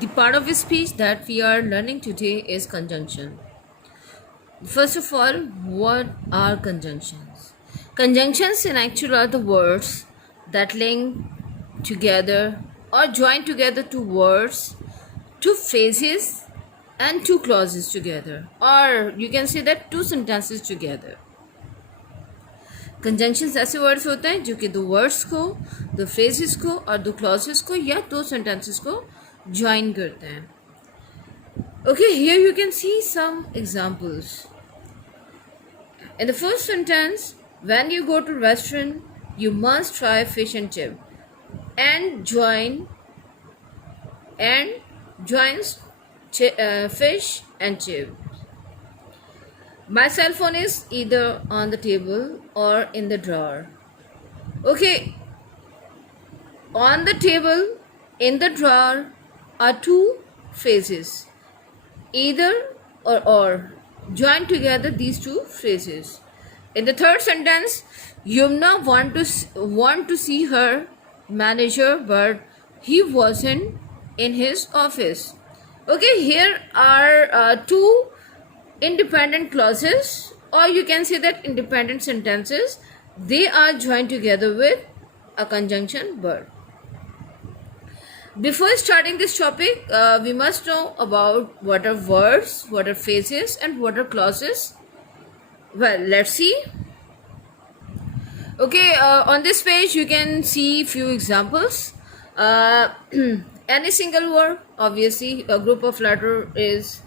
The part of speech that we are learning today is conjunction. First of all, what are conjunctions? Conjunctions in actual are the words that link together or join together two words, two phrases, and two clauses together, or you can say that two sentences together. Conjunctions ऐसे words होते हैं जो कि दो words को, दो phrases को और दो क्लॉजेस को या दो सेंटेंसेस को ज्वाइन करते हैं. Okay, here you can see some examples. In the first sentence, when you go to restaurant, you must try fish and chip. And joins fish and chip. My cell phone is either on the table or in the drawer. Okay, on the table, in the drawer are two phrases, either or. Join together these two phrases. In the third sentence, Yumna want to see her manager, but he wasn't in his office. Okay, here are two independent clauses, or you can say that independent sentences. They are joined together with a conjunction verb. Before starting this topic, we must know about what are words, what are phrases, and what are clauses. Well, let's see. Okay, on this page you can see few examples. Any single word, obviously a group of letter is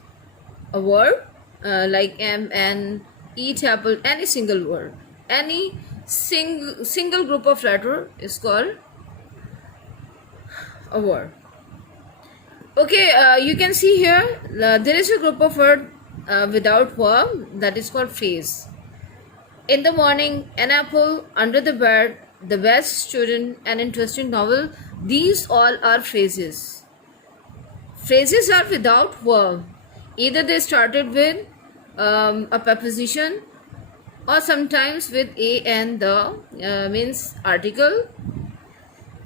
a word, like M, N, eat apple. Any single word, any single group of letter is called a word. Okay, you can see here there is a group of word without verb, that is called phrase. In the morning, an apple, under the bed, the best student, an interesting novel. These all are phrases. Phrases are without verb. Either they started with a preposition, or sometimes with a and the means article.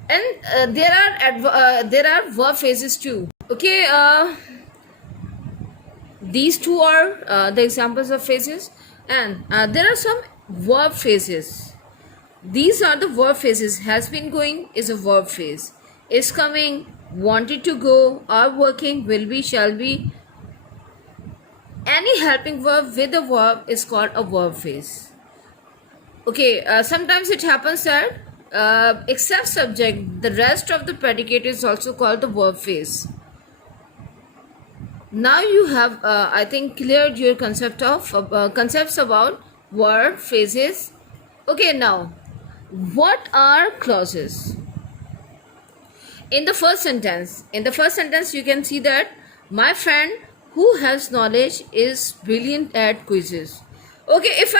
And there are verb phrases too. Okay, these two are the examples of phrases, and there are some verb phrases. These are the verb phrases. Has been, going is a verb phrase. Is coming, wanted to go, are working, will be, shall be. Any helping verb with a verb is called a verb phrase. Okay, sometimes it happens that except subject, the rest of the predicate is also called the verb phrase. Now you have, I think, cleared your concepts about word, phrases. Okay, now what are clauses? In the first sentence, you can see that my friend who has knowledge is brilliant at quizzes. Okay, if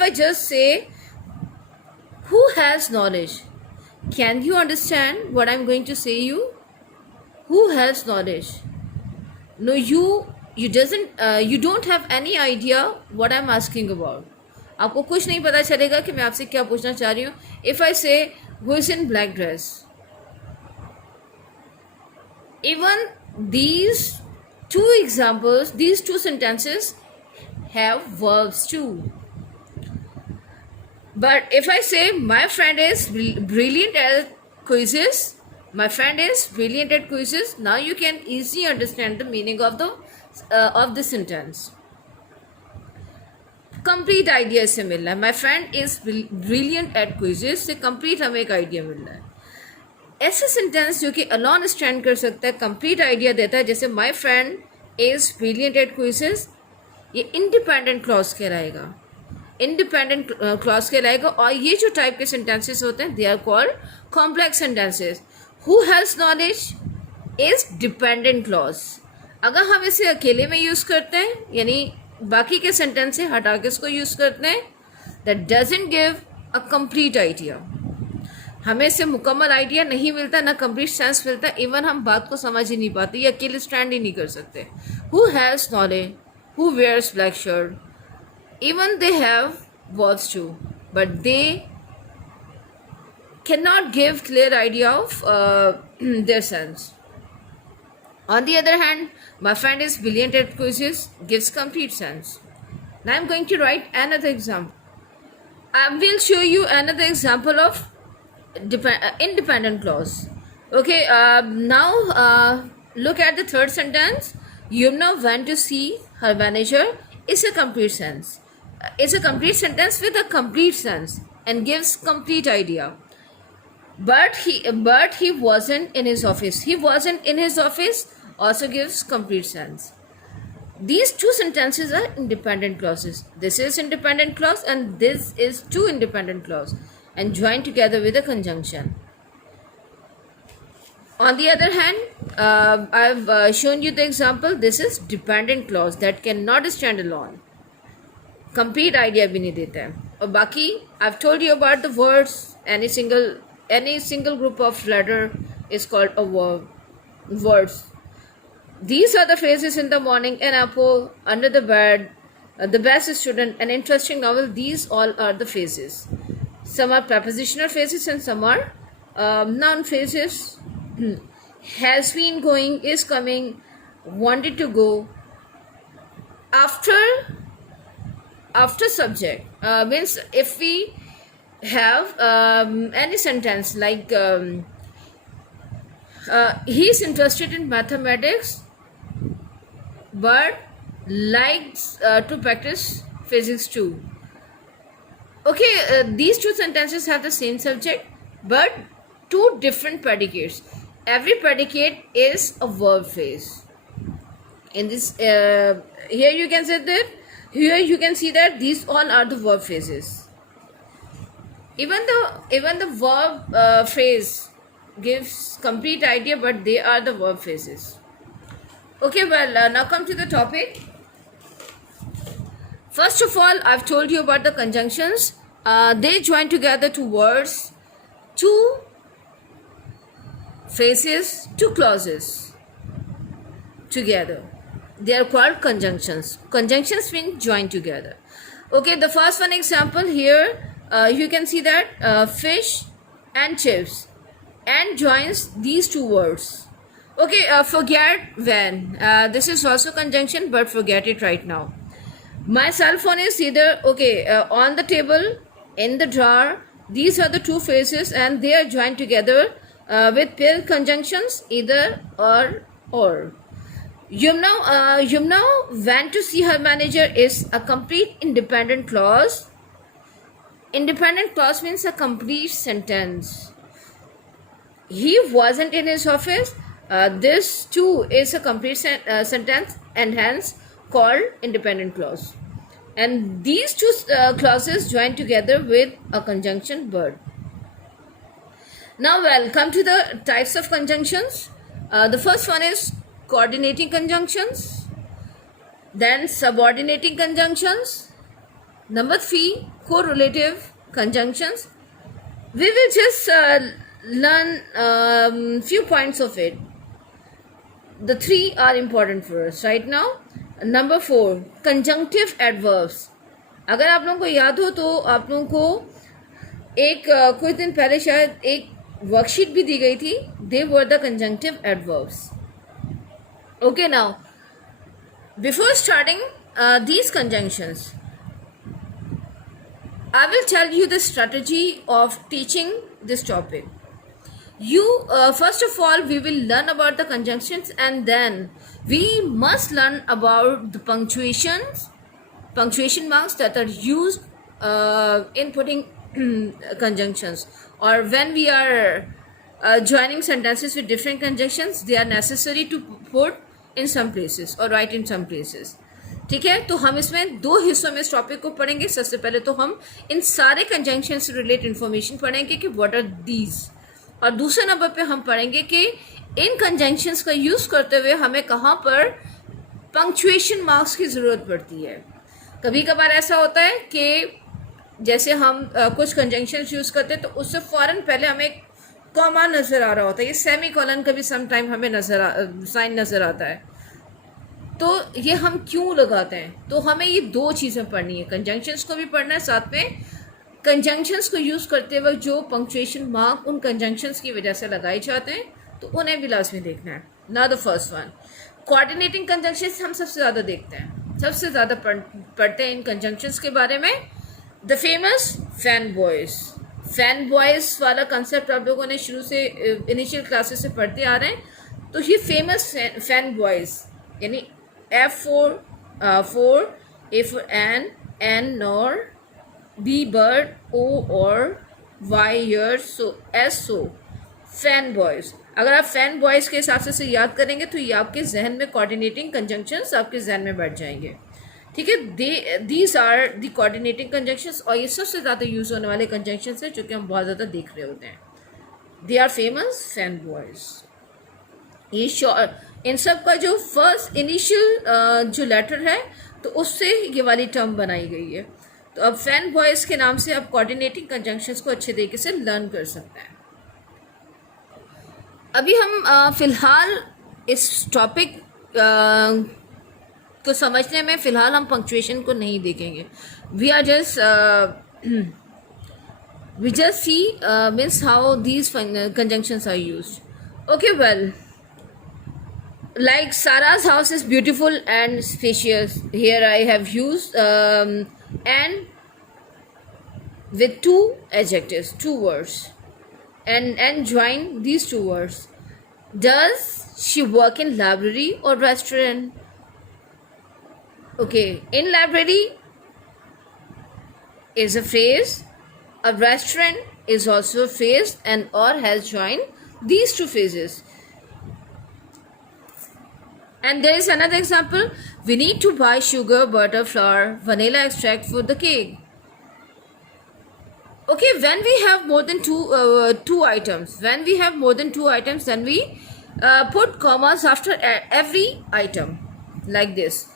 I just say who has knowledge, can you understand what I'm going to say you? Who has knowledge? No, you don't have any idea what I'm asking about. आपको कुछ नहीं पता चलेगा कि मैं आपसे क्या पूछना चाह रही हूँ. If I say who is in black dress, even these two examples, these two sentences have verbs too. But if I say my friend is brilliant at quizzes, my friend is brilliant at quizzes, now you can easily understand the meaning of the sentence. Complete idea इससे मिल रहा है. माई friend is brilliant at quizzes से complete हमें एक idea मिल रहा है. ऐसे sentence जो कि अलॉन स्टैंड कर सकता है, कंप्लीट आइडिया देता है, जैसे my friend is brilliant at quizzes, ये इंडिपेंडेंट क्लॉज कहलाएगा. और ये जो टाइप के सेंटेंसेस होते हैं, they are called complex sentences. Who has knowledge is dependent clause. अगर हम इसे अकेले में यूज़ करते हैं, यानी बाकी के सेंटेंस से हटा के इसको यूज़ करते हैं, that doesn't give a complete idea. हमें इससे मुकम्मल आइडिया नहीं मिलता, ना कंप्लीट सेंस मिलता. इवन हम बात को समझ ही नहीं पाते या अकेले स्टैंड ही नहीं कर सकते. Who has knowledge, who wears black shirt, even they have verbs too, but they cannot give clear idea of their sense. On the other hand, my friend is brilliant at quizzes gives complete sense. Now I'm going to write another example. I will show you another example of independent clause. Okay, now look at the third sentence. Yumna went to see her manager is a complete sense. It's a complete sentence with a complete sense and gives complete idea. But he wasn't in his office. He wasn't in his office also gives complete sense. These two sentences are independent clauses. This is independent clause and this is two independent clause and joined together with a conjunction. On the other hand, I've shown you the example. This is dependent clause that cannot stand alone. Complete idea भी नहीं देता है. और बाकी I've told you about the words. Any single group of letter is called a verb. Words. These are the phrases in the morning, an apple, under the bed, the best student, an interesting novel. These all are the phrases. Some are prepositional phrases and some are noun phrases. Has been, going, is coming, wanted to go. After subject means if we have any sentence like he is interested in mathematics but likes to practice physics too. Okay, these two sentences have the same subject but two different predicates. Every predicate is a verb phrase. In this here you can see that these all are the verb phrases. Even the verb phrase gives complete idea, but they are the verb phrases. Okay, well, now come to the topic. First of all, I've told you about the conjunctions. They join together two words, two phrases, two clauses together. They are called conjunctions. Conjunctions mean join together. Okay, the first one example here, you can see that fish and chips and joins these two words. Okay, forget when. This is also conjunction, but forget it right now. My cell phone is either on the table, in the drawer. These are the two phrases and they are joined together with pair conjunctions, either or. Yumna went to see her manager is a complete independent clause. Independent clause means a complete sentence. He wasn't in his office. This too is a complete sentence and hence called independent clause. And these two clauses join together with a conjunction word. Now, well, come to the types of conjunctions. The first one is coordinating conjunctions, then subordinating conjunctions. Number 3, correlative conjunctions. We will just learn few points of it. The 3 are important for us right now. Number 4, conjunctive adverbs. अगर आप लोगों को याद हो तो आप लोगों को एक कुछ दिन पहले शायद एक वर्कशीट भी दी गई थी. They were the conjunctive adverbs. Okay, now before starting these conjunctions, I will tell you the strategy of teaching this topic. First of all, we will learn about the conjunctions and then we must learn about the punctuation marks that are used in putting conjunctions, or when we are joining sentences with different conjunctions, they are necessary to put in some places or write in some places. ठीक है, तो हम इसमें 2 हिस्सों में इस topic को पढ़ेंगे. सबसे पहले तो हम इन सारे कंजंक्शन से रिलेटेड इन्फॉर्मेशन पढ़ेंगे कि व्हाट आर दीज, और दूसरे नंबर पे हम पढ़ेंगे कि इन कंजंक्शंस का यूज़ करते हुए हमें कहाँ पर पंक्चुएशन मार्क्स की ज़रूरत पड़ती है. कभी कभार ऐसा होता है कि जैसे हम कुछ कंजंक्शंस यूज़ करते हैं तो उससे फ़ौरन पहले हमें एक कॉमा नज़र आ रहा होता है, ये सेमी कॉलन का भी सम टाइम हमें साइन नज़र आता है. तो ये हम क्यों लगाते हैं? तो हमें ये 2 चीज़ें पढ़नी है, कंजंक्शंस को भी पढ़ना है, साथ में कंजंक्शंस को यूज़ करते वक्त जो पंक्चुएशन मार्क उन कंजंक्शंस की वजह से लगाए जाते हैं तो उन्हें भी लाजमी देखना है. Now the first one, coordinating conjunctions हम सबसे ज़्यादा देखते हैं, सबसे ज़्यादा पढ़ते हैं इन कंजंक्शंस के बारे में। The famous fan boys, fan boys वाला कंसेप्ट आप लोगों ने शुरू से इनिशियल क्लासेस से पढ़ते आ रहे हैं। तो ये फेमस फैन बॉयज़ यानी F for A for N nor, B bird, O और Y ear, so fan boys. अगर आप फैन बॉयज़ के हिसाब से याद करेंगे तो ये आपके जहन में कोऑर्डिनेटिंग कंजंक्शंस आपके जहन में बैठ जाएंगे, ठीक है। These are the coordinating conjunctions, और ये सबसे ज़्यादा यूज़ होने वाले कंजंक्शंस हैं जो कि हम बहुत ज़्यादा देख रहे होते हैं। They are famous fan boys. ये इन सब का जो फर्स्ट इनिशियल जो लेटर है तो उससे ये वाली टर्म बनाई गई है। तो अब फैन बॉयज़ के नाम से आप कोऑर्डिनेटिंग कंजंक्शंस को अच्छे तरीके से लर्न कर सकते हैं। अभी हम फ़िलहाल इस टॉपिक को समझने में फ़िलहाल हम पंक्चुएशन को नहीं देखेंगे। We are just we just see means how these conjunctions are used. Okay, well, like Sarah's house is beautiful and spacious. Here I have used and with two adjectives, two words, and join these two words. Does she work in library or restaurant? Okay, in library is a phrase, a restaurant is also a phrase, and or has joined these two phrases. And there is another example, we need to buy sugar, butter, flour, vanilla extract for the cake. Okay, when we have more than two items, when we have more than two items, then we put commas after every item, like this.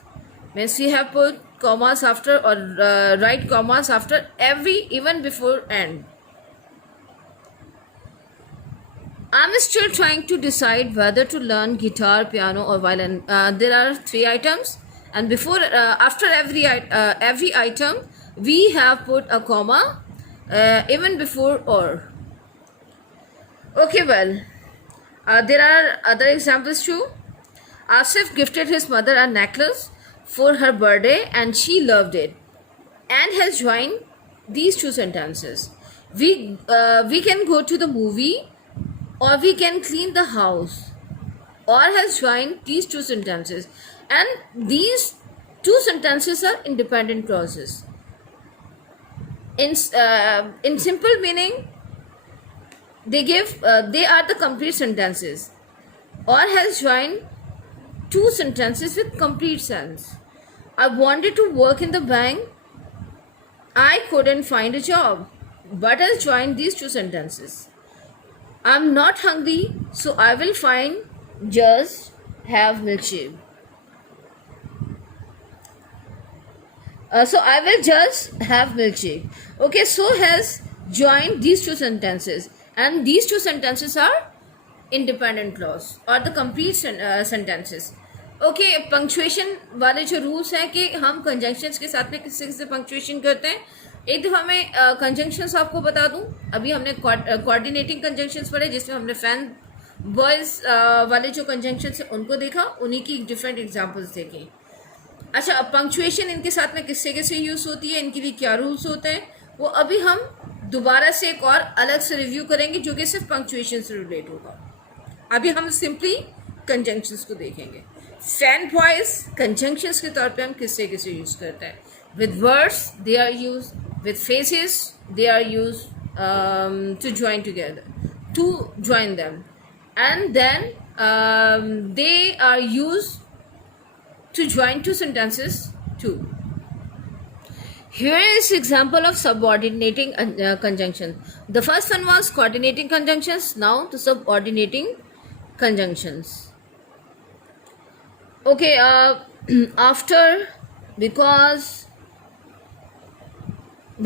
Means we have put commas after, or write commas after every, even before and. I'm still trying to decide whether to learn guitar, piano or violin. There are three items, and before after every item we have put a comma even before or. Okay, well, there are other examples too. Asif gifted his mother a necklace for her birthday and she loved it, and has joined these two sentences. We can go to the movie, or we can clean the house, or has joined these two sentences. And these two sentences are independent clauses. In simple meaning, they are the complete sentences. Or has joined two sentences with complete sense. I wanted to work in the bank, I couldn't find a job, but has joined these two sentences. I'm not hungry, so I will just have milkshake. So I will just have milkshake. Okay, so has joined these two sentences, and these two sentences are independent clause or the complete sentences. Okay, punctuation वाले जो rules हैं कि हम conjunctions के साथ में किससे किससे पंक्चुएशन करते हैं। एक दफ़ा मैं कंजंक्शंस आपको बता दूं। अभी हमने कोऑर्डिनेटिंग कंजंक्शंस पढ़े, जिसमें हमने फैन बॉयज़ वाले जो कंजंक्शंस हैं उनको देखा, उन्हीं की डिफरेंट एग्जांपल्स देखे। अच्छा, अब पंक्चुएशन इनके साथ में किससे किससे यूज़ होती है, इनके लिए क्या रूल्स होते हैं, वो अभी हम दोबारा से एक और अलग से रिव्यू करेंगे जो कि सिर्फ पंक्चुएशन से रिलेट होगा। अभी हम सिंपली कंजंक्शंस को देखेंगे। फैन बॉयज़ कंजंक्शंस के तौर पे हम किससे किससे यूज़ करते हैं। With words they are use, with phrases they are used to join together, to join them, and then they are used to join two sentences too. Here is example of subordinating conjunction. The first one was coordinating conjunctions, now the subordinating conjunctions. Okay, after, because,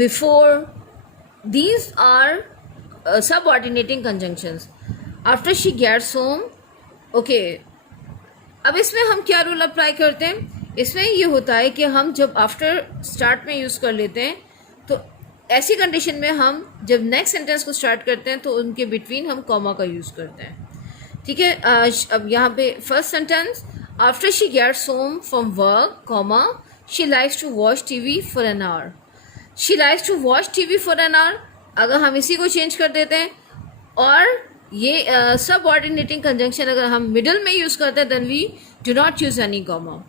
before, these are subordinating conjunctions. After she gets home. Okay, अब इसमें हम क्या rule apply करते हैं। इसमें ये होता है कि हम जब आफ्टर स्टार्ट में यूज़ कर लेते हैं तो ऐसी कंडीशन में हम जब नेक्स्ट सेंटेंस को स्टार्ट करते हैं तो उनके बिटवीन हम कॉमा का यूज़ करते हैं। ठीक है। अब यहाँ पे first sentence, after she gets home from work comma she likes to watch TV for an hour. She likes to watch TV for an hour, अगर हम इसी को चेंज कर देते हैं और ये सब ऑर्डिनेटिंग कंजंक्शन अगर हम मिडल में यूज़ करते हैं then we do not use any comma.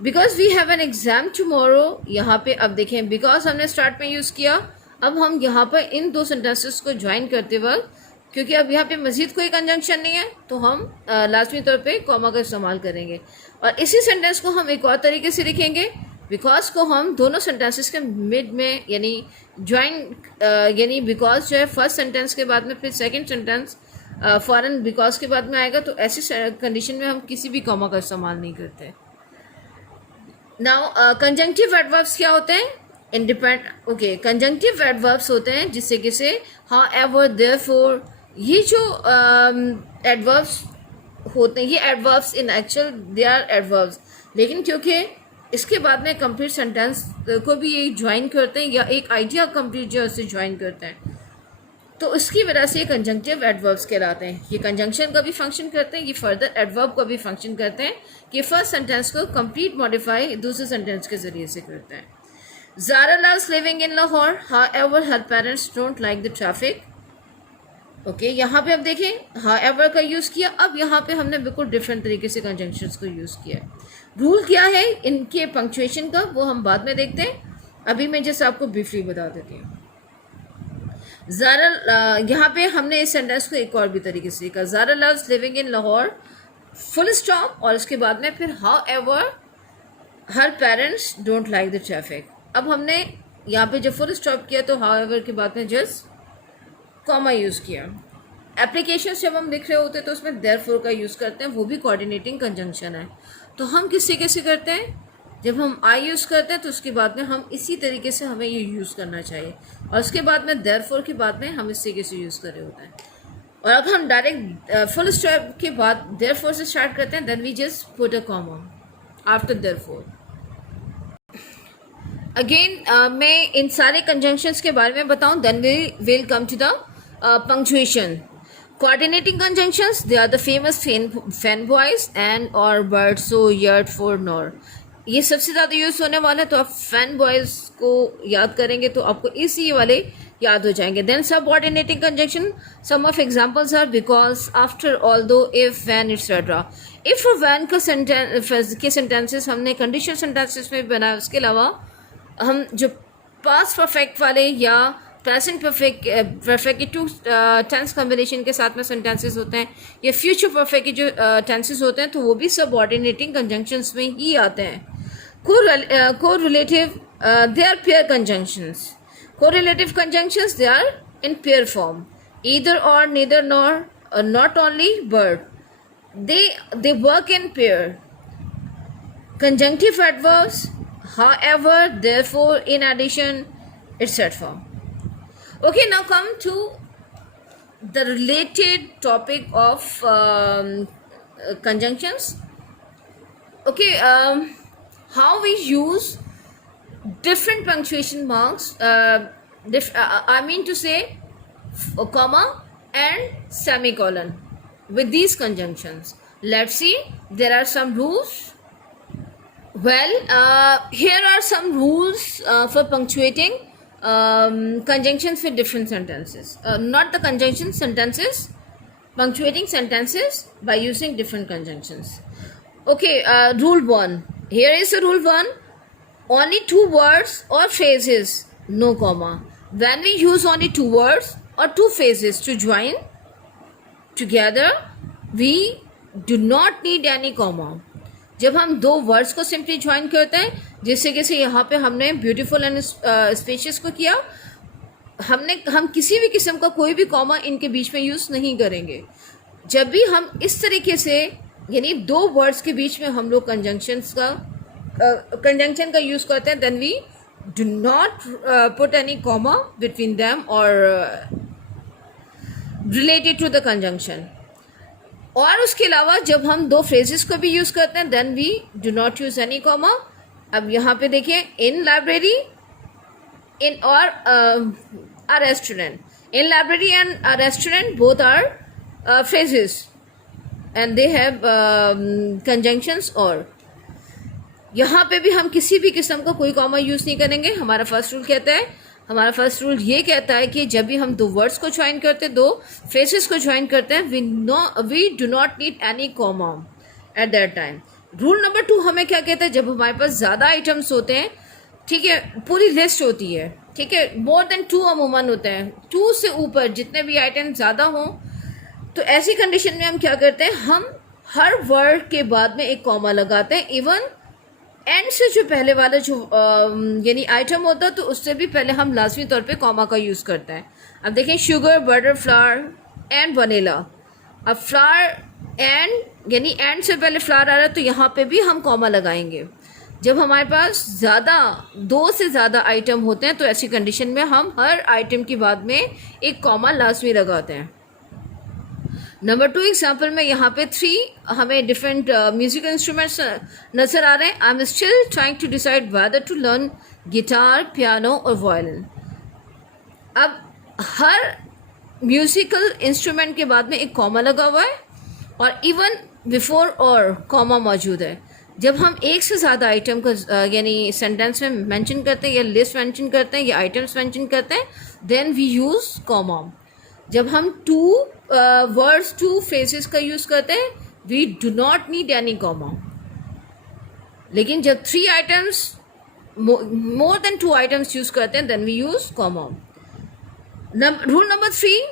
Because we have an exam tomorrow, यहाँ पे अब देखें बिकॉज हमने स्टार्ट में यूज़ किया, अब हम यहाँ पर इन दो सेंटेंसेस को ज्वाइन करते वक्त, क्योंकि अब यहाँ पे मज़ीद कोई कंजंक्शन नहीं है तो हम लाजमी तौर पे कॉमा का इस्तेमाल करेंगे। और इसी सेंटेंस को हम एक और तरीके से लिखेंगे, बिकॉज को हम दोनों सेंटेंसेस के मिड में यानी ज्वाइन, यानी बिकॉज जो है फर्स्ट सेंटेंस के बाद में फिर सेकंड सेंटेंस फॉरन बिकॉज के बाद में आएगा, तो ऐसी कंडीशन में हम किसी भी कॉमा का इस्तेमाल नहीं करते। नाउ कंजंक्टिव एडवर्ब्स क्या होते हैं? इंडिपेंडेंट, ओके, कंजंक्टिव एडवर्ब्स होते हैं जिससे कि से हाउएवर, देयरफॉर, ये जो एडवर्ब्स होते हैं ये adverbs in actual they are adverbs, लेकिन क्योंकि इसके बाद में कंप्लीट सेंटेंस को भी ये ज्वाइन करते हैं या एक आइडिया कंप्लीट जो है उससे ज्वाइन करते हैं, तो इसकी वजह से ये कंजंक्टिव एडवर्ब्स कहलाते हैं। ये कंजंक्शन का भी फंक्शन करते हैं, ये फर्दर एडवर्ब का भी फंक्शन करते हैं कि फर्स्ट सेंटेंस को कंप्लीट मॉडिफाई दूसरे सेंटेंस के जरिए से करते हैं। Zara loves living in Lahore, however her parents don't like the traffic. Okay, यहाँ पे अब देखें however का यूज़ किया, अब यहाँ पे हमने बिल्कुल डिफरेंट तरीके से कंजंक्शंस को यूज़ किया है। रूल क्या है इनके पंक्चुएशन का वो हम बाद में देखते हैं, अभी मैं जैसे आपको ब्रीफली बता देती हूँ। ज़ारा, यहाँ पे हमने इस सेंटेंस को एक और भी तरीके से लिखा, Zara loves living in Lahore, full stop, और उसके बाद में फिर however her parents don't like the traffic। अब हमने यहाँ पे जब फुल स्टॉप किया तो however के बाद में जस्ट कॉमा यूज़ किया। एप्लीकेशन जब हम लिख रहे होते हैं तो उसमें therefore का यूज़ करते हैं, वो भी कोऑर्डिनेटिंग कंजंक्शन है। तो हम किस तरीके से करते हैं, जब हम आई यूज़ करते हैं तो उसके बाद में हम इसी तरीके से हमें ये यूज़ करना चाहिए, और उसके बाद में therefore के बाद में हम इस तरीके से यूज़ कर रहे होते हैं। और अगर हम डायरेक्ट फुल स्टॉप के बाद therefore से स्टार्ट करते हैं then we just put a comma after therefore। Again मैं इन सारे कंजंक्शंस के बारे में बताऊं then we will come to the punctuation. Coordinating conjunctions, they are the famous fan boys and or but, so, yet, for, nor, ये सबसे ज़्यादा यूज़ होने वाला है। तो आप फैन बॉयज को याद करेंगे तो आपको इसी वाले याद हो जाएंगे। Then subordinating conjunction, some of examples are because, after, although, if, when, etcetera. If और व्हेन का सेंटेंसेस हमने कंडीशनल सेंटेंसेस में बनाया, उसके अलावा हम जो पास्ट परफेक्ट वाले या प्रेजेंट परफेक्ट के टू टेंस कॉम्बिनेशन के साथ में सेंटेंसेस होते हैं, या फ्यूचर परफेक्ट के जो टेंसेस होते हैं तो वो भी सब ऑर्डिनेटिंग कंजंक्शंस में ही आते हैं। Correlative, they are pair conjunctions. Correlative conjunctions, they are in pair form, either or, neither nor, not only, but they work in pair. Conjunctive adverbs, however, therefore, in addition, etc. Okay, now come to the related topic of conjunctions. Okay, how we use different punctuation marks, I mean to say comma and semicolon with these conjunctions. Let's see, there are some rules. Well, here are some rules for punctuating conjunctions with different sentences. Not the conjunction sentences, punctuating sentences by using different conjunctions. Okay, rule 1. Here is a rule 1. Only 2 words or phrases, no comma. When we use only 2 words or 2 phrases to join together, we do not need any comma. जब हम 2 words को simply join करते हैं, जैसे कि यहाँ पे हमने ब्यूटीफुल एंड स्पेशियस को किया, हम किसी भी किस्म का कोई भी कॉमा इनके बीच में यूज़ नहीं करेंगे। जब भी हम इस तरीके से यानी 2 वर्ड्स के बीच में हम लोग कंजंक्शन का यूज़ करते हैं, then we do not put any comma between them और रिलेटेड टू द कंजंक्शन। और उसके अलावा जब हम 2 फ्रेजेस को भी यूज़ करते हैं then we do not use any comma. अब यहाँ पे देखिए, इन लाइब्रेरी, इन और a restaurant, in library and a restaurant both are phrases, and they have conjunctions और। यहाँ पे भी हम किसी भी किस्म का कोई कॉमा यूज़ नहीं करेंगे। हमारा फर्स्ट रूल ये कहता है कि जब भी हम दो वर्ड्स को ज्वाइन करते हैं, दो फ्रेजेस को ज्वाइन करते हैं, we do not need any comma at that time. Rule number 2 हमें क्या कहता है, जब हमारे पास ज़्यादा आइटम्स होते हैं, ठीक है, पूरी लिस्ट होती है, ठीक है, मोर देन 2 अमूमन होते हैं, 2 से ऊपर जितने भी आइटम ज़्यादा हों, तो ऐसी कंडीशन में हम क्या करते हैं, हम हर वर्ड के बाद में एक कॉमा लगाते हैं। इवन एंड से जो पहले वाला जो यानी आइटम होता है, तो उससे भी पहले हम लाजमी तौर पे कॉमा का यूज़ करते हैं। अब देखें, sugar, butter, flower and vanilla. अब फ्लावर एंड यानी एंड से पहले फ्लावर आ रहा है, तो यहाँ पे भी हम कॉमा लगाएंगे। जब हमारे पास ज़्यादा 2 से ज़्यादा आइटम होते हैं, तो ऐसी कंडीशन में हम हर आइटम के बाद में एक कॉमा लाजमी लगाते हैं। नंबर 2 एग्जाम्पल में यहाँ पे 3 हमें डिफरेंट म्यूजिकल इंस्ट्रूमेंट्स नज़र आ रहे हैं। I am still trying to decide whether to learn guitar, piano or violin. अब हर म्यूजिकल इंस्ट्रूमेंट के बाद में एक कॉमा लगा हुआ है और इवन बिफोर और कॉमा मौजूद है। जब हम एक से ज़्यादा आइटम को यानी सेंटेंस में मेंशन करते हैं या लिस्ट मेंशन करते हैं या आइटम्स मेंशन करते हैं, देन वी यूज़ कॉमा। जब हम 2 वर्ड्स 2 फ्रेजेस का यूज़ करते हैं, we do not need any comma. लेकिन जब 3 items more than 2 items use करते हैं, then we use comma. Rule number 3,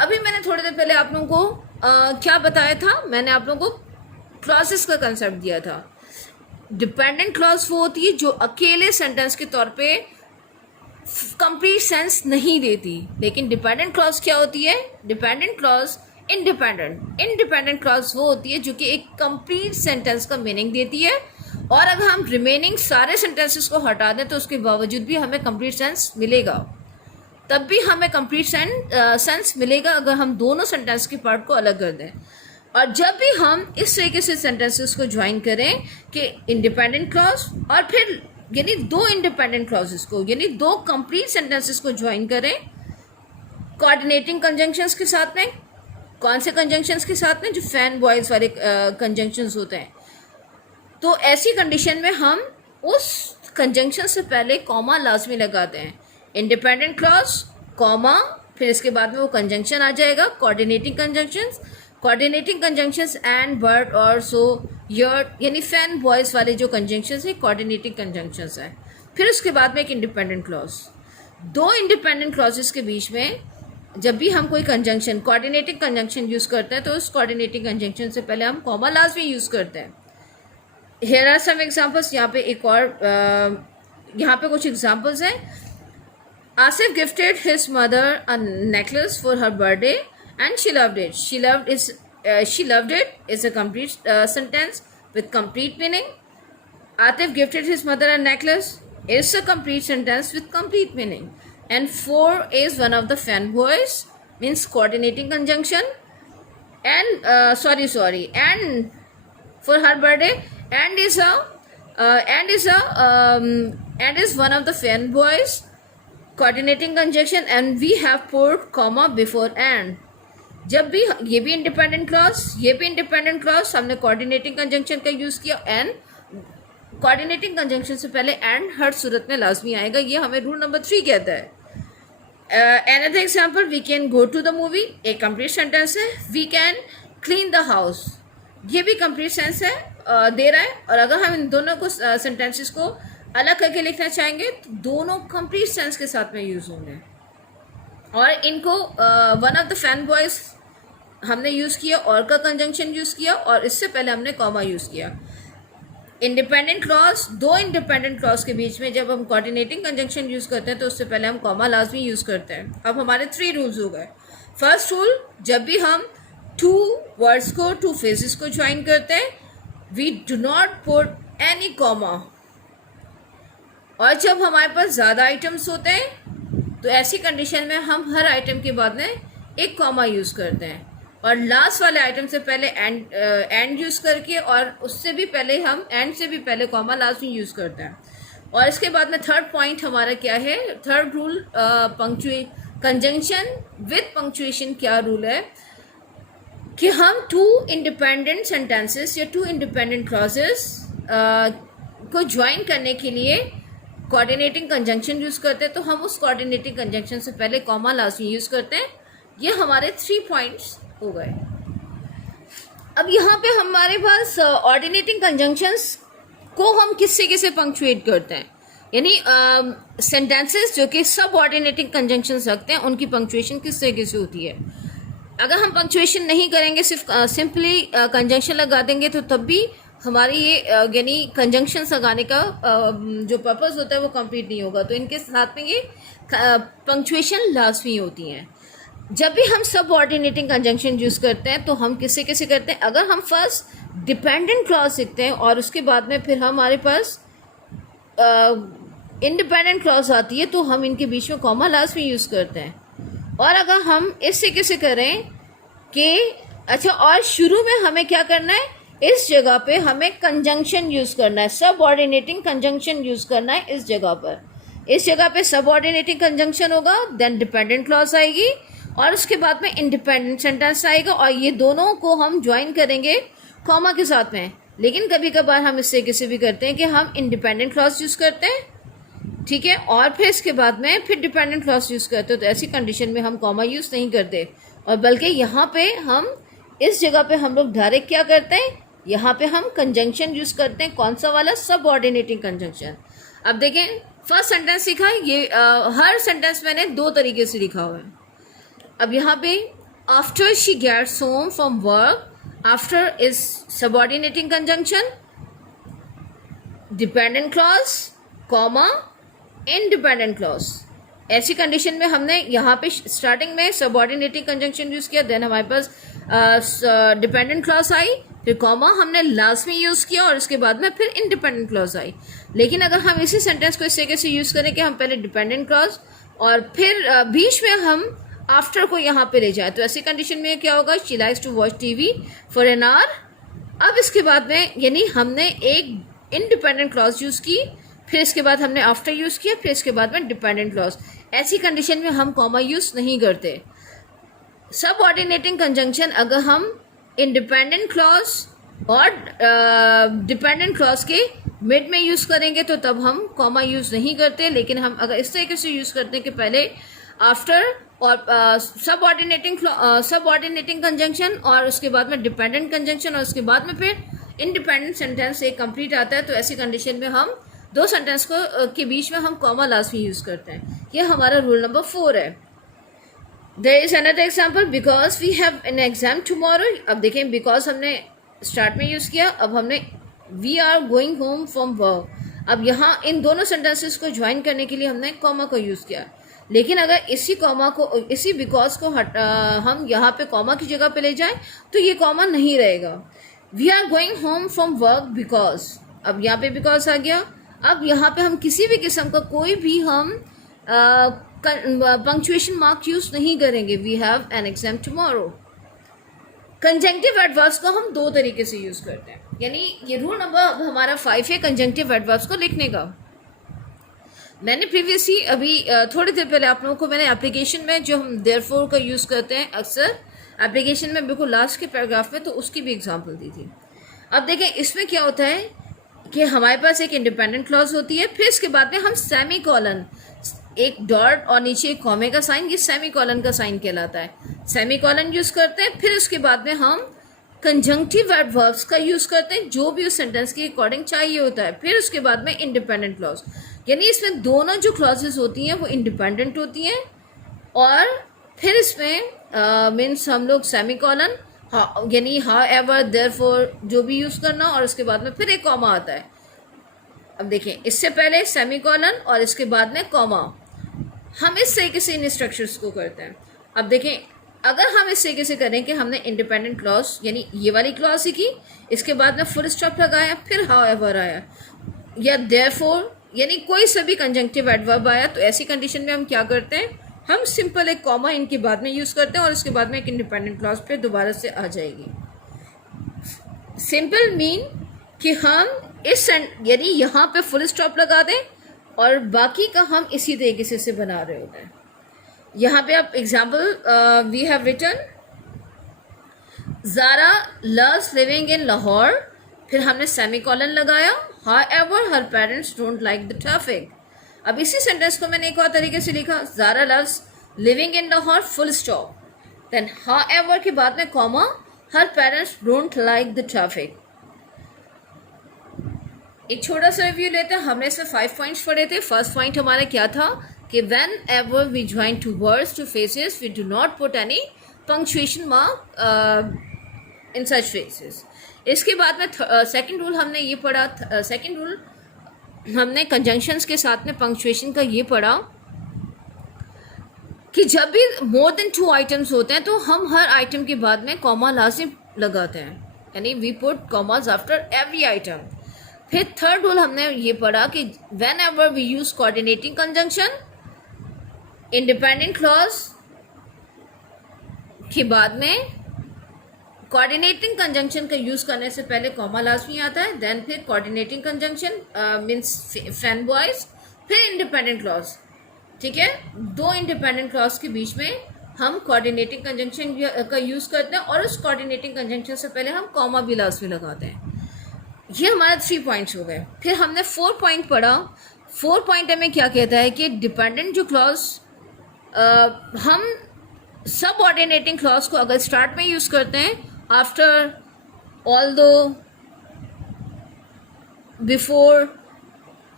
अभी मैंने थोड़ी देर पहले आप लोगों को क्या बताया था, मैंने आप लोगों को क्लॉजेस का कंसेप्ट दिया था। डिपेंडेंट क्लॉज वो होती है जो अकेले सेंटेंस के तौर पे कंप्लीट सेंस नहीं देती। लेकिन डिपेंडेंट क्लॉज क्या होती है, डिपेंडेंट क्लॉज इंडिपेंडेंट क्लॉज वो होती है जो कि एक कंप्लीट सेंटेंस का मीनिंग देती है, और अगर हम रिमेनिंग सारे सेंटेंसेस को हटा दें तो उसके बावजूद भी हमें कंप्लीट सेंस मिलेगा। तब भी हमें कंप्लीट सेंस मिलेगा अगर हम दोनों सेंटेंस के पार्ट को अलग कर दें। और जब भी हम इस तरीके से सेंटेंसेस को ज्वाइन करें कि इंडिपेंडेंट क्लॉज और फिर यानी 2 इंडिपेंडेंट क्लॉजेस को यानी 2 कंप्लीट सेंटेंसेस को ज्वाइन करें कोऑर्डिनेटिंग कंजंक्शंस के साथ में। कौन से कंजंक्शंस के साथ में, जो फैन वॉइस वाले कंजंक्शंस होते हैं। तो ऐसी कंडीशन में हम उस कंजंक्शन से पहले कॉमा लाजमी लगाते हैं। इंडिपेंडेंट क्लॉज कॉमा, फिर इसके बाद में वो कंजंक्शन आ जाएगा, कोऑर्डिनेटिंग कंजंक्शंस एंड वर्ड और सो योर यानी फैन वॉइस वाले जो कंजंक्शंस है कोऑर्डिनेटिंग कंजंक्शंस है। फिर उसके बाद में एक इंडिपेंडेंट क्लॉज। 2 इंडिपेंडेंट क्लॉजेस के बीच में जब भी हम कोई कंजंक्शन कोऑर्डिनेटिंग कंजंक्शन यूज़ करते हैं, तो उस कोऑर्डिनेटिंग कंजंक्शन से पहले हम कॉमा लाजमी यूज़ करते हैं। Here are some examples. यहाँ पे एक और यहाँ पे कुछ एग्जांपल्स हैं। Asif gifted his mother a necklace for her birthday and she loved it. She loved it is a complete sentence with complete meaning. Atif gifted his mother a necklace is a complete sentence with complete meaning. And for is one of the fan boys, means coordinating conjunction. And and for her birthday, and is one of the fan boys, coordinating conjunction, and we have put comma before and. जब भी ये भी independent clause हमने coordinating conjunction का use किया, and coordinating conjunction से पहले and हर सूरत में लाजमी आएगा। ये हमें रूल नंबर 3 कहता है। Another example, we can go to the movie, एक कंप्लीट सेंटेंस है। We can clean the house, ये भी कंप्लीट सेंस है दे रहा है। और अगर हम इन दोनों को सेंटेंसेस को अलग करके लिखना चाहेंगे तो दोनों कंप्लीट सेंस के साथ में यूज़ होंगे। और इनको one of the fan boys हमने यूज़ किया, और का कंजंक्शन यूज़ किया, और इससे पहले हमने कॉमा यूज़ किया। इंडिपेंडेंट क्लॉज, 2 इंडिपेंडेंट क्लॉज के बीच में जब हम कोऑर्डिनेटिंग कंजंक्शन यूज़ करते हैं तो उससे पहले हम कॉमा लाजमी यूज़ करते हैं। अब हमारे 3 रूल्स हो गए। फर्स्ट रूल, जब भी हम 2 वर्ड्स को 2 फ्रेजेस को ज्वाइन करते हैं, we do not put any comma. और जब हमारे पास ज़्यादा आइटम्स होते हैं तो ऐसी कंडीशन में हम हर आइटम के बाद में एक कॉमा यूज़ करते हैं, और लास्ट वाले आइटम से पहले एंड यूज़ करके, और उससे भी पहले हम एंड से भी पहले कॉमा लाजमी यूज़ करते हैं। और इसके बाद में थर्ड पॉइंट हमारा क्या है, third rule, conjunction with punctuation क्या रूल है। कि हम टू इंडिपेंडेंट सेंटेंसेस या टू इंडिपेंडेंट क्लॉजेस को ज्वाइन करने के लिए कोऑर्डिनेटिंग कंजंक्शन यूज़ करते हैं, तो हम उस कोऑर्डिनेटिंग कंजंक्शन से पहले कॉमा लाजमी यूज़ करते हैं। ये हमारे 3 पॉइंट्स हो गए। अब यहाँ पे हमारे पास ऑर्डिनेटिंग कंजंक्शंस को हम किससे किससे पंक्चुएट करते हैं, यानी सेंटेंसेस जो कि सब ऑर्डिनेटिंग कंजंक्शंस रखते हैं उनकी पंक्चुएशन किससे किससे होती है। अगर हम पंक्चुएशन नहीं करेंगे, सिर्फ सिंपली कंजंक्शन लगा देंगे, तो तब भी हमारी ये यानी कंजंक्शंस लगाने का जो पर्पस होता है वो कंप्लीट नहीं होगा। तो इनके साथ में ये पंक्चुएशन लाजमी होती हैं। जब भी हम सब ऑर्डिनेटिंग कंजंक्शन यूज़ करते हैं तो हम किससे किससे करते हैं, अगर हम फर्स्ट डिपेंडेंट क्लॉज सीखते हैं और उसके बाद में फिर हमारे पास इंडिपेंडेंट क्लॉज आती है तो हम इनके बीच में कॉमा लाजमी यूज़ करते हैं। और अगर हम इससे कैसे करें कि अच्छा, और शुरू में हमें क्या करना है, इस जगह पे हमें कंजंक्शन यूज़ करना है, सब ऑर्डिनेटिंग कंजंक्शन यूज़ करना है इस जगह पर। इस जगह पे सब ऑर्डिनेटिंग कंजंक्शन होगा, देन डिपेंडेंट क्लॉज आएगी और उसके बाद में इंडिपेंडेंट सेंटेंस आएगा, और ये दोनों को हम ज्वाइन करेंगे कॉमा के साथ में। लेकिन कभी कभार हम इससे किसी भी करते हैं कि हम इंडिपेंडेंट क्लॉज यूज़ करते हैं, ठीक है, और फिर इसके बाद में फिर डिपेंडेंट क्लॉज यूज़ करते हो, तो ऐसी कंडीशन में हम कॉमा यूज़ नहीं करते, और बल्कि यहाँ पे हम इस जगह पे हम लोग डायरेक्ट क्या करते हैं, यहाँ पे हम कंजंक्शन यूज़ करते हैं। कौन सा वाला, सब ऑर्डिनेटिंग कंजंक्शन। अब देखें, फर्स्ट सेंटेंस सीखा, ये हर सेंटेंस मैंने 2 तरीके से लिखा हुआ है। अब यहाँ पे after she gets home from work, after is subordinating conjunction, dependent clause, comma, independent clause. ऐसी कंडीशन में हमने यहाँ पे स्टार्टिंग में सबऑर्डिनेटिंग कंजंक्शन यूज़ किया, देन हमारे पास डिपेंडेंट क्लॉज आई, फिर कॉमा हमने लास्ट में यूज़ किया और उसके बाद में फिर इंडिपेंडेंट क्लॉज आई। लेकिन अगर हम इसी सेंटेंस को इस तरीके से यूज़ करें कि हम पहले डिपेंडेंट क्लॉज और फिर बीच में हम आफ्टर को यहाँ पे ले जाए, तो ऐसी कंडीशन में क्या होगा, she likes to watch TV for an hour. अब इसके बाद में यानी हमने एक इंडिपेंडेंट क्लॉज यूज़ की, फिर इसके बाद हमने आफ्टर यूज़ किया, फिर इसके बाद में डिपेंडेंट क्लॉज। ऐसी कंडीशन में हम कॉमा यूज़ नहीं करते। सब ऑर्डिनेटिंग कंजंक्शन अगर हम इंडिपेंडेंट क्लॉज और डिपेंडेंट क्लॉज के मिड में यूज़ करेंगे तो तब हम कॉमा यूज़ नहीं करते। लेकिन हम अगर इस तरीके से यूज़ करते हैं कि पहले आफ्टर और सब ऑर्डिनेटिंग कंजंक्शन और उसके बाद में डिपेंडेंट कंजंक्शन और उसके बाद में फिर इंडिपेंडेंट सेंटेंस एक कंप्लीट आता है, तो ऐसी कंडीशन में हम 2 सेंटेंस को के बीच में हम कॉमा लाजमी यूज़ करते हैं। ये हमारा रूल नंबर 4 है। There is another example, because we have an exam tomorrow. अब देखें, बिकॉज हमने स्टार्ट में यूज़ किया, अब हमने we are going home from work. अब यहाँ इन दोनों सेंटेंसेस को ज्वाइन करने के लिए हमने कॉमा को यूज़ किया। लेकिन अगर इसी कॉमा को, इसी बिकॉज को हम यहाँ पे कॉमा की जगह पे ले जाएं तो ये कॉमा नहीं रहेगा। We are going home from work because, अब यहाँ पे बिकॉज आ गया। अब यहाँ पे हम किसी भी किस्म का कोई भी हम पंक्चुएशन मार्क यूज़ नहीं करेंगे। We have an exam tomorrow. Conjunctive adverbs को हम 2 तरीके से यूज़ करते हैं, यानी ये रूल नंबर अब हमारा 5 है कंजंक्टिव एडवर्ब्स को लिखने का। मैंने प्रीवियसली अभी थोड़ी देर पहले आप लोगों को मैंने एप्लीकेशन में जो हम देयरफॉर का यूज़ करते हैं अक्सर एप्लीकेशन में बिल्कुल लास्ट के पैराग्राफ में, तो उसकी भी एग्जांपल दी थी। अब देखें, इसमें क्या होता है कि हमारे पास एक इंडिपेंडेंट क्लॉज होती है, फिर इसके बाद में हम सेमी कॉलन, एक डॉट और नीचे एक कॉमे का साइन, ये सेमी कॉलन का साइन कहलाता है। सेमी कॉलन यूज़ करते हैं, फिर उसके बाद में हम कंजंक्टिव एडवर्ब्स का यूज़ करते हैं जो भी उस सेंटेंस के अकॉर्डिंग चाहिए होता है, फिर उसके बाद में इंडिपेंडेंट क्लॉज, यानी इसमें दोनों जो क्लॉजेस होती हैं वो इंडिपेंडेंट होती हैं। और फिर इसमें मीन्स हम लोग सेमी कॉलन यानी हाउ एवर देयरफॉर जो भी यूज़ करना, और उसके बाद में फिर एक कॉमा आता है। अब देखें, इससे पहले सेमी कॉलन और इसके बाद में कॉमा, हम इस तरीके से इन स्ट्रक्चर्स को करते हैं। अब देखें, अगर हम इस तरीके से करें कि हमने इंडिपेंडेंट क्लॉज यानी ये वाली क्लॉज सीखी, इसके बाद में फुल स्टॉप लगाया, फिर हाउ एवर आया, या देयरफॉर यानी कोई सभी कंजंक्टिव एडवर्ब आया, तो ऐसी कंडीशन में हम क्या करते हैं, हम सिंपल एक कॉमा इनके बाद में यूज़ करते हैं और इसके बाद में एक इंडिपेंडेंट क्लॉज पे दोबारा से आ जाएगी। सिंपल मीन कि हम इस यानी यहाँ पे फुल स्टॉप लगा दें और बाकी का हम इसी तरीके से बना रहे होते हैं। यहाँ पे आप example we have written Zara loves living in Lahore, फिर हमने सेमीकोलन लगाया, however her parents don't like the traffic. अब इसी सेंटेंस को मैंने एक और तरीके से लिखा, Zara loves living in Lahore full stop, then however के बाद में comma, her parents don't like the traffic. एक छोटा सा रिव्यू लेते हैं. हमने इसमें 5 पॉइंट्स पढ़े थे. फर्स्ट पॉइंट हमारा क्या था कि whenever we join two words two phrases we do not put any punctuation mark in such phrases. इसके बाद में सेकंड रूल हमने ये पढ़ा. सेकंड रूल हमने कंजंक्शंस के साथ में पंक्चुएशन का ये पढ़ा कि जब भी मोर देन 2 आइटम्स होते हैं तो हम हर आइटम के बाद में कॉमा लाजिम लगाते हैं, यानी we put commas after every item. फिर थर्ड रूल हमने ये पढ़ा कि whenever we use coordinating conjunction, independent clause के बाद में कोऑर्डिनेटिंग कंजंक्शन का यूज करने से पहले कॉमा लाजमी आता है, देन फिर coordinating conjunction means friend boys, फिर इंडिपेंडेंट क्लॉज. ठीक है, 2 इंडिपेंडेंट क्लॉज के बीच में हम कोऑर्डिनेटिंग कंजंक्शन का यूज करते हैं और उस कोऑर्डिनेटिंग कंजंक्शन से पहले हम कॉमा भी लाजमी लगाते हैं. ये हमारे 3 पॉइंट्स हो गए. फिर हमने 4 पॉइंट पढ़ा. 4 पॉइंट हमें क्या कहता है कि डिपेंडेंट जो क्लॉज हम सब ऑर्डिनेटिंग क्लॉज को अगर स्टार्ट में यूज करते हैं, आफ्टर, ऑल्दो, बिफोर,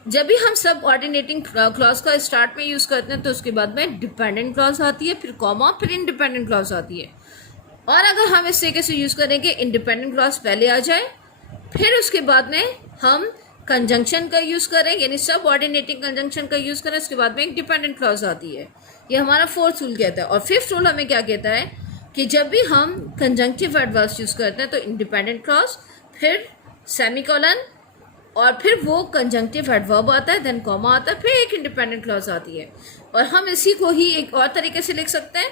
जब भी हम सब ऑर्डिनेटिंग क्लॉज का स्टार्ट में यूज करते हैं तो उसके बाद में डिपेंडेंट क्लॉज आती है, फिर कॉमा, फिर इंडिपेंडेंट क्लॉज आती है. और अगर हम इस तरीके से यूज करेंगे इंडिपेंडेंट क्लॉज पहले आ जाए, फिर उसके बाद में हम कंजंक्शन का यूज़ करें, यानी सब ऑर्डिनेटिंग कंजंक्शन का यूज़ करें, उसके बाद में एक डिपेंडेंट क्लॉज आती है. ये हमारा 4th रूल कहता है. और 5th रूल हमें क्या कहता है कि जब भी हम कंजंक्टिव एडवर्ब्स यूज़ करते हैं तो इंडिपेंडेंट क्लॉज, फिर सेमीकोलन, और फिर वो कंजंक्टिव एडवर्ब आता है, देन कॉमा आता है, फिर एक इंडिपेंडेंट क्लॉज आती है. और हम इसी को ही एक और तरीके से लिख सकते हैं,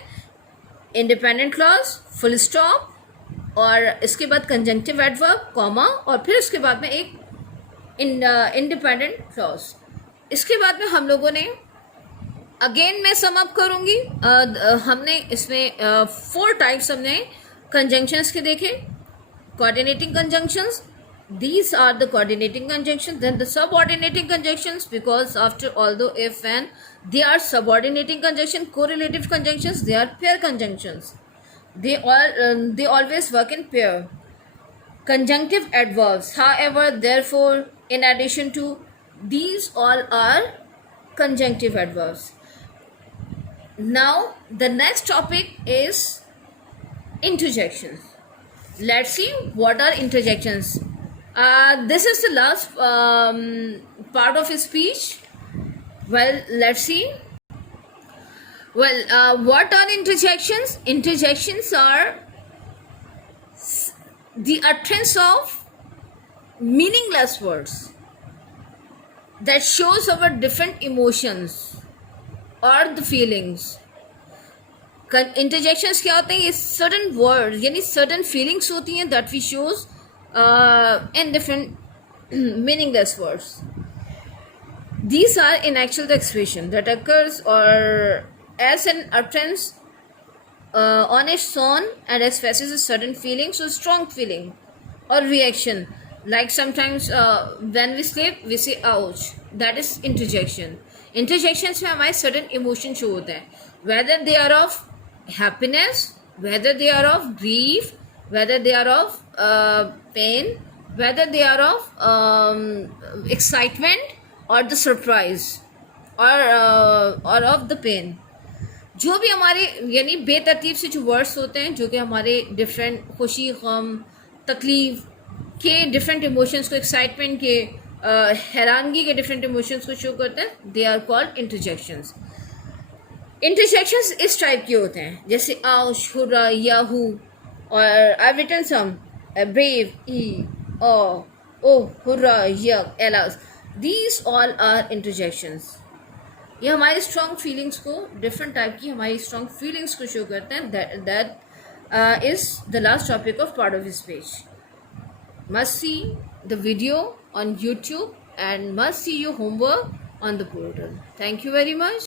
इंडिपेंडेंट क्लॉज, फुल स्टॉप, और इसके बाद कंजंक्टिव एडवर्ब, कॉमा, और फिर उसके बाद में एक इंडिपेंडेंट क्लॉज. इसके बाद में हम लोगों ने अगेन मैं सम अप करूंगी. हमने इसमें 4 टाइप्स हमने कंजंक्शंस के देखे. Coordinating conjunctions, these are the coordinating conjunctions. Then the subordinating conjunctions, because after although, if, and they are subordinating conjunction. Correlative conjunctions, they are pair conjunctions. They always work in pair. Conjunctive adverbs, however, therefore, in addition to, these all are conjunctive adverbs. Now the next topic is interjections. Let's see what are interjections. This is the last part of his speech. Well, let's see. Well, what are interjections? Interjections are the utterance of meaningless words that shows our different emotions or the feelings. Interjections क्या होते हैं? ये certain words यानी certain feelings होती हैं that we shows in different meaningless words. These are in actual the expression that occurs or as an utterance on its own and expresses a certain feeling, so strong feeling or reaction. Like sometimes when we sleep, we say ouch. That is interjection. Interjections में हमारे certain emotion show होते हैं, whether they are of happiness, whether they are of grief, whether they are of pain, whether they are of excitement or the surprise or of the pain. जो भी हमारे यानी बेतरतीब से जो वर्ड्स होते हैं जो कि हमारे डिफरेंट खुशी, गम, तकलीफ के डिफरेंट इमोशंस को, एक्साइटमेंट के, हैरानगी के डिफरेंट इमोशंस को शो करते हैं, they are called interjections. Interjections इस टाइप के होते हैं जैसे आउश, हुर्रा, याहू, और I have written some bravo, eh, oh, hurrah, yuck, alas. These all are interjections. ये हमारी स्ट्रॉन्ग फीलिंग्स को, डिफरेंट टाइप की हमारी स्ट्रॉन्ग फीलिंग्स को शो करते हैं. That is the last topic of part of his speech. Must see the video on YouTube and must see your homework on the portal. Thank you very much.